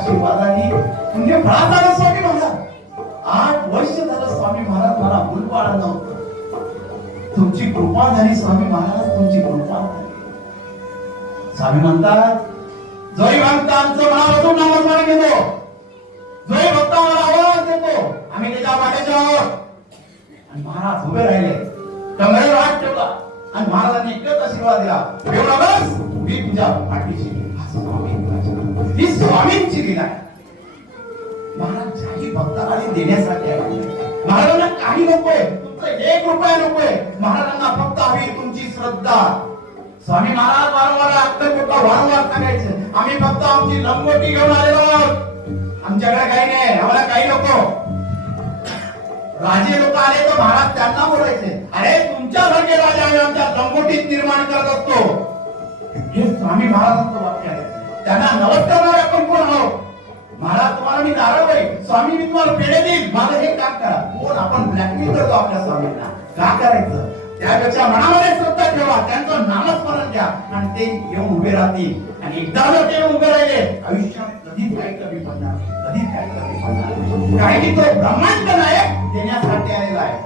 आशीर्वादाने म्हणजे फळा झाला स्वामी महाराज. 8 वर्ष झालं स्वामी महाराज मला मुलबाळ नव्हतं. तुमची कृपा झाली स्वामी महाराज, तुमची कृपा झाली. स्वामी म्हणतात, जोही भक्त आमचं मनापासून नामस्मरण घेतो, जोही भक्त मला आवाज देतो, आम्ही त्याच्या पाठीचे आहोत. आणि महाराज उभे राहिले, कमरेवर हात ठेवला आणि महाराजांनी एकच आशीर्वाद दिला, एवढा बस, मी तुझ्या पाठीशी. ही स्वामींची लीला आहे. महाराज काही भक्ताला देण्यासाठी आहे. महाराजांना काही नकोय, तुमचं 1 रुपया नकोय. महाराजांना फक्त हवी तुमची श्रद्धा. स्वामी महाराज वारंवार अक्कलकोटला वारंवार सांगायचे, आम्ही फक्त आमची लंगोटी घेऊन आलेलो आहोत, आमच्याकडे काही नाही, आम्हाला काही नको. राजे लोक आले तर महाराज त्यांना बोलायचे, अरे तुमच्यासारखे राजा आम्ही आमच्या लंगोटीत निर्माण करत असतो. हे स्वामी महाराजांचं वाक्य आहे. त्यांना नमस्कार आपण कोण आहोत? महाराज तुम्हाला मी नारळ देईन, स्वामी मी तुम्हाला पेढे देईन, माझं हे काम करा. कोण आपण ब्लॅकमेल करतो आपल्या स्वामींना? का करायचं? त्यापेक्षा मनामध्ये श्रद्धा ठेवा, त्यांचं नामस्मरण द्या आणि ते येऊन उभे राहतील. आणि एकदा जर ते उभे राहिले, आयुष्यात कधीच काही कमी पडणार, कधीच काही कमी पडणार. कारण की तो ब्रह्मांड नायक देण्यासाठी आलेला आहे.